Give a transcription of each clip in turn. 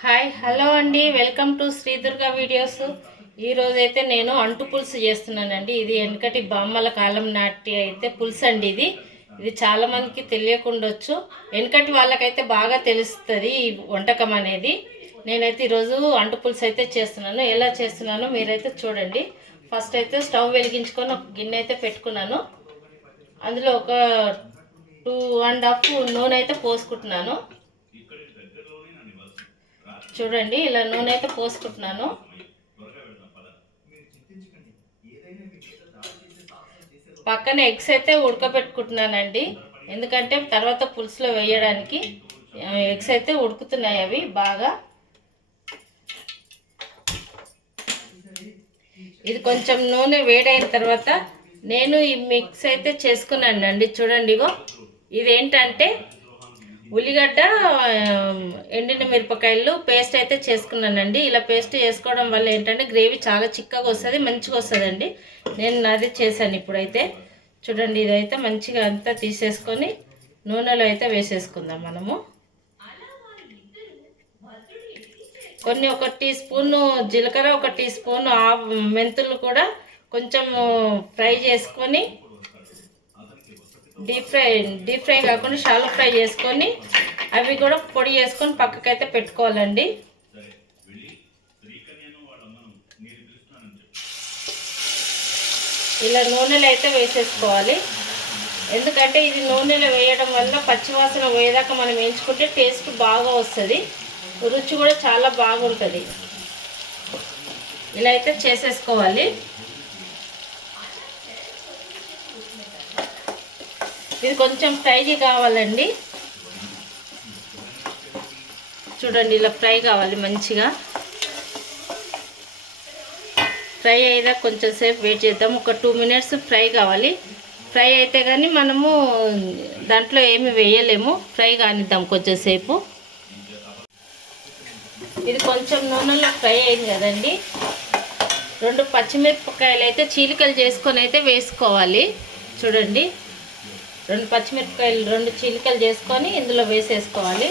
Hi hello అండి, welcome to Shri Durga videos. ఈరోజైతే నేను అంటు పులుసు చేస్తున్నానండి. ఇది వెనకటి బామ్మల కాలం నాటి అయితే పులుసు అండి. ఇది చాలామందికి తెలియకుండొచ్చు, వెనకటి వాళ్ళకైతే బాగా తెలుస్తుంది ఈ వంటకం అనేది. నేనైతే ఈరోజు అంటు పులుసు అయితే చేస్తున్నాను. ఎలా చేస్తున్నానో మీరైతే చూడండి. ఫస్ట్ అయితే స్టవ్ వెలిగించుకొని ఒక గిన్నె అయితే పెట్టుకున్నాను. అందులో ఒక 2.5 నూనె అయితే పోసుకుంటున్నాను. చూడండి, ఇలా నూనె అయితే పోసుకుంటున్నాను. పక్కన ఎగ్స్ అయితే ఉడకబెట్టుకుంటున్నానండి, ఎందుకంటే తర్వాత పులుసులో వేయడానికి. ఎగ్స్ అయితే ఉడుకుతున్నాయి అవి బాగా. ఇది కొంచెం నూనె వేడైన తర్వాత నేను ఈ మిక్స్ అయితే చేసుకున్నానండి. చూడండి, ఇగో ఇదేంటంటే ఉల్లిగడ్డ, ఎండిన మిరపకాయలు పేస్ట్ అయితే చేసుకున్నానండి. ఇలా పేస్ట్ చేసుకోవడం వల్ల ఏంటంటే గ్రేవీ చాలా చిక్కగా వస్తుంది, మంచిగా వస్తుందండి. నేను అది చేశాను. ఇప్పుడైతే చూడండి, ఇదైతే మంచిగా అంతా తీసేసుకొని నూనెలో అయితే వేసేసుకుందాం మనము. కొన్ని 1 టీ స్పూను జీలకర్ర, 1 టీ స్పూను మెంతులు కూడా కొంచెం ఫ్రై చేసుకొని, డీప్ ఫ్రై కాకుండా షాలో ఫ్రై చేసుకొని అవి కూడా పొడి చేసుకొని పక్కకైతే పెట్టుకోవాలండి. ఇలా నూనెలో అయితే వేసేసుకోవాలి, ఎందుకంటే ఇది నూనెలో వేయడం వల్ల పచ్చివాసన పోయేదాకా మనం వేయించుకుంటే టేస్ట్ బాగా వస్తుంది, రుచి కూడా చాలా బాగుంటుంది. ఇలా అయితే చేసేసుకోవాలి. ఇది కొంచెం ఫ్రైగా కావాలండి. చూడండి, ఇలా ఫ్రై కావాలి మంచిగా. ఫ్రై అయ్యేదా కొంచెం సేపు వెయిట్ చేద్దాం. ఒక 2 మినిట్స్ ఫ్రై కావాలి. ఫ్రై అయితే కానీ మనము దాంట్లో ఏమి వేయలేము, ఫ్రై కానిద్దాం కొంచెం సేపు. ఇది కొంచెం నూనెలో ఫ్రై అయింది కదండి. 2 పచ్చిమిరపకాయలు అయితే చీలికలు చేసుకొని అయితే వేసుకోవాలి. చూడండి, 2 పచ్చిమిరపకాయలు 2 చీలికలు చేసుకొని ఇందులో వేసేసుకోవాలి.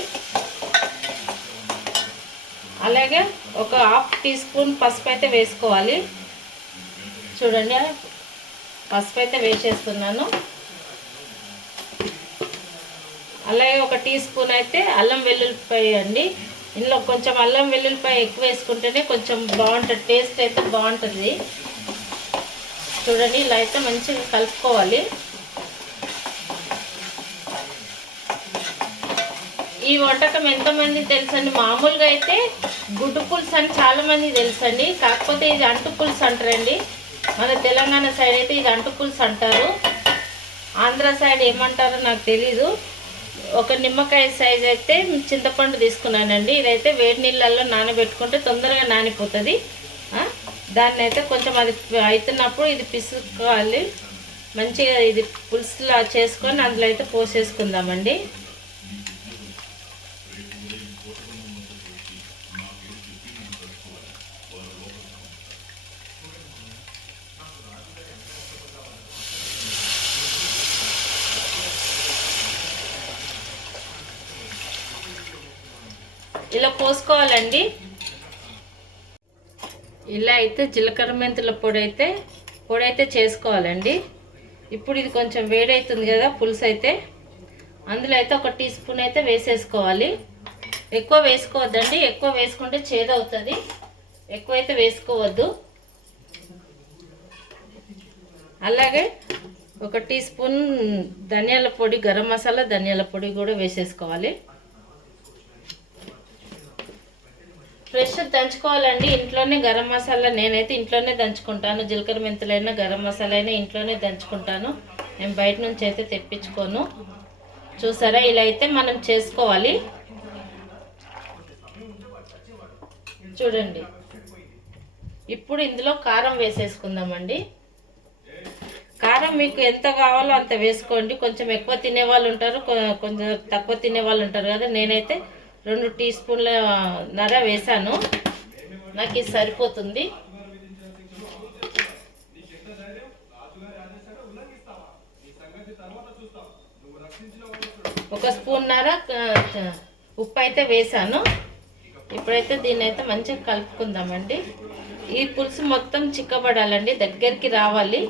అలాగే ఒక 1/2 టీ స్పూన్ పసుపు అయితే వేసుకోవాలి. చూడండి, పసుపు అయితే వేసేస్తున్నాను. అలాగే 1 టీ స్పూన్ అయితే అల్లం వెల్లుల్లిపాయ అండి. ఇందులో కొంచెం అల్లం వెల్లుల్లిపాయ ఎక్కువ వేసుకుంటేనే కొంచెం బాగుంటుంది, టేస్ట్ అయితే బాగుంటుంది. చూడండి, ఇలా అయితే మంచిగా కలుపుకోవాలి. ఈ వంటకం ఎంతమంది తెలుసండి? మామూలుగా అయితే గుడ్డు పులుసు అని చాలామంది తెలుసండి, కాకపోతే ఇది అంటు పులుసు అంటారండి. మన తెలంగాణ సైడ్ అయితే ఇది అంటు పులుసు అంటారు, ఆంధ్ర సైడ్ ఏమంటారో నాకు తెలీదు. 1 నిమ్మకాయ సైజ్ అయితే చింతపండు తీసుకున్నానండి. ఇదైతే వేడి నీళ్ళల్లో నానబెట్టుకుంటే తొందరగా నానిపోతుంది. దాన్ని అయితే కొంచెం అది అవుతున్నప్పుడు ఇది పిసుకోవాలి మంచిగా. ఇది పులుసులా చేసుకొని అందులో అయితే పోసేసుకుందామండి. ఇలా పోసుకోవాలండి. ఇలా అయితే జీలకర్ర మెంతుల పొడి అయితే చేసుకోవాలండి. ఇప్పుడు ఇది కొంచెం వేడవుతుంది కదా పులుసు అయితే, అందులో అయితే 1 టీ స్పూన్ అయితే వేసేసుకోవాలి. ఎక్కువ వేసుకోవద్దండి, ఎక్కువ వేసుకుంటే చేదవుతుంది, ఎక్కువైతే వేసుకోవద్దు. అలాగే 1 టీ స్పూన్ ధనియాల పొడి, గరం మసాలా ధనియాల పొడి కూడా వేసేసుకోవాలి. ఫ్రెష్ దంచుకోవాలండి. ఇంట్లోనే గరం మసాలా నేనైతే ఇంట్లోనే దంచుకుంటాను. జీలకర్ర మెంతులైనా గరం మసాలా అయినా ఇంట్లోనే దంచుకుంటాను, నేను బయట నుంచి అయితే తెప్పించుకోను. చూసారా, ఇలా అయితే మనం చేసుకోవాలి. చూడండి, ఇప్పుడు ఇందులో కారం వేసేసుకుందామండి. కారం మీకు ఎంత కావాలో అంత వేసుకోండి. కొంచెం ఎక్కువ తినేవాళ్ళు ఉంటారు, కొంచెం తక్కువ తినేవాళ్ళు ఉంటారు కదా. నేనైతే 2 టీ స్పూన్ల నర వేసాను, నాకు ఇది సరిపోతుంది. ఒక స్పూన్నర ఉప్పు అయితే వేసాను. ఇప్పుడైతే దీన్ని అయితే మంచిగా కలుపుకుందామండి. ఈ పులుసు మొత్తం చిక్కబడాలండి, దగ్గరికి రావాలి.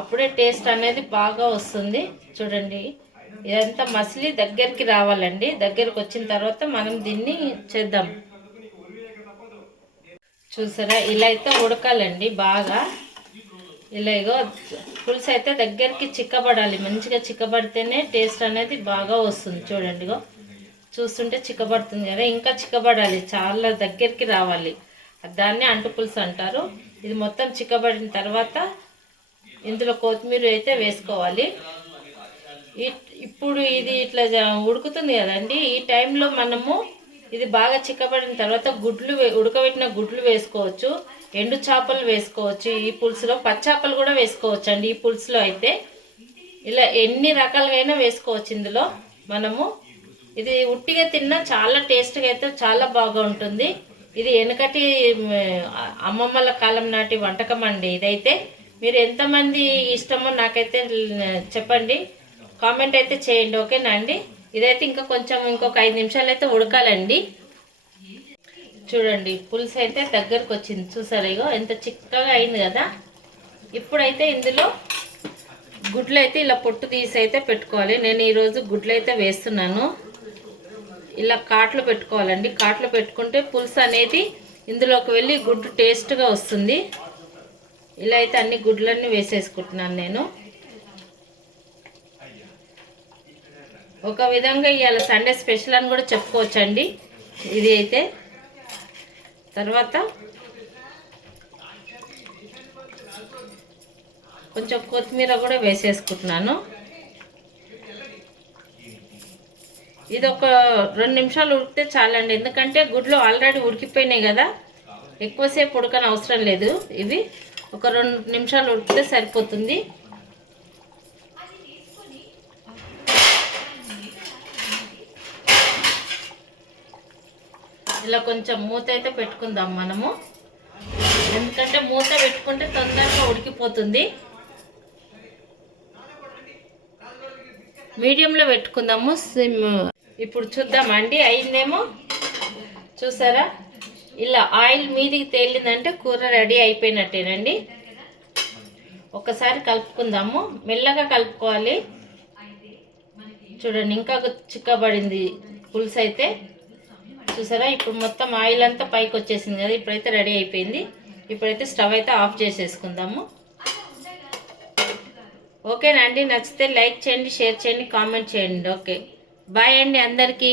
అప్పుడే టేస్ట్ అనేది బాగా వస్తుంది. చూడండి, ఇదంతా మసిలి దగ్గరికి రావాలండి. దగ్గరికి వచ్చిన తర్వాత మనం దీన్ని చేద్దాం. చూసారా, ఇలా అయితే ఉడకాలండి బాగా. ఇలాగో పులుసు అయితే దగ్గరికి చిక్కబడాలి. మంచిగా చిక్కబడితేనే టేస్ట్ అనేది బాగా వస్తుంది. చూడండి, చూస్తుంటే చిక్కబడుతుంది కదా, ఇంకా చిక్కబడాలి, చాలా దగ్గరికి రావాలి. దాన్ని అంటు పులుసు అంటారు. ఇది మొత్తం చిక్కబడిన తర్వాత ఇందులో కొత్తిమీర అయితే వేసుకోవాలి. ఇప్పుడు ఇది ఇట్లా ఉడుకుతుంది కదండి, ఈ టైంలో మనము ఇది బాగా చిక్కబడిన తర్వాత ఉడకబెట్టిన గుడ్లు వేసుకోవచ్చు, ఎండు చేపలు వేసుకోవచ్చు. ఈ పులుసులో పచ్చాపలు కూడా వేసుకోవచ్చు అండి. ఈ పులుసులో అయితే ఇలా ఎన్ని రకాలుగా వేసుకోవచ్చు. ఇందులో మనము ఇది ఉట్టిగా తిన్నా చాలా టేస్ట్గా అయితే చాలా బాగా ఉంటుంది. ఇది వెనకటి అమ్మమ్మల కాలం నాటి వంటకం అండి. ఇదైతే మీరు ఎంతమంది ఇష్టమో నాకైతే చెప్పండి, కామెంట్ అయితే చేయండి. ఓకేనా అండి. ఇదైతే ఇంకొక 5 నిమిషాలు అయితే ఉడకాలండి. చూడండి, పులుసు అయితే దగ్గరకు వచ్చింది. చూసారా, ఇగో ఎంత చిక్కగా అయింది కదా. ఇప్పుడైతే ఇందులో గుడ్లు అయితే ఇలా పొట్టు తీసి అయితే పెట్టుకోవాలి. నేను ఈరోజు గుడ్లు అయితే వేస్తున్నాను. ఇలా కాట్లు పెట్టుకోవాలండి. కాట్లు పెట్టుకుంటే పులుసు అనేది ఇందులోకి వెళ్ళి గుడ్డు టేస్ట్గా వస్తుంది. ఇలా అయితే అన్ని గుడ్లన్నీ వేసేసుకుంటున్నాను నేను. ఒక విధంగా ఇవాళ సండే స్పెషల్ అని కూడా చెప్పుకోవచ్చండి ఇది అయితే. తర్వాత కొంచెం కొత్తిమీర కూడా వేసేసుకుంటున్నాను. ఇది ఒక 2 నిమిషాలు ఉడికితే చాలండి, ఎందుకంటే గుడ్లు ఆల్రెడీ ఉడికిపోయినాయి కదా, ఎక్కువసేపు ఉడకని అవసరం లేదు. ఇవి ఒక 2 నిమిషాలు ఉడికితే సరిపోతుంది. ఇలా కొంచెం మూత అయితే పెట్టుకుందాం మనము, ఎందుకంటే మూత పెట్టుకుంటే తొందరగా ఉడికిపోతుంది. మీడియంలో పెట్టుకుందాము. ఇప్పుడు చూద్దామండి, అయిందేమో. చూసారా, ఇలా ఆయిల్ మీదికి తేలిందంటే కూర రెడీ అయిపోయినట్టేనండి. ఒకసారి కలుపుకుందాము, మెల్లగా కలుపుకోవాలి. చూడండి, ఇంకా చిక్కబడింది పులుసు అయితే. చూసారా, ఇప్పుడు మొత్తం ఆయిల్ అంతా పైకి వచ్చేసింది కదా. ఇప్పుడైతే రెడీ అయిపోయింది. ఇప్పుడైతే స్టవ్ అయితే ఆఫ్ చేసేసుకుందాము. ఓకేనా అండి. నచ్చితే లైక్ చేయండి, షేర్ చేయండి, కామెంట్ చేయండి. ఓకే, బాయ్ అండి అందరికీ.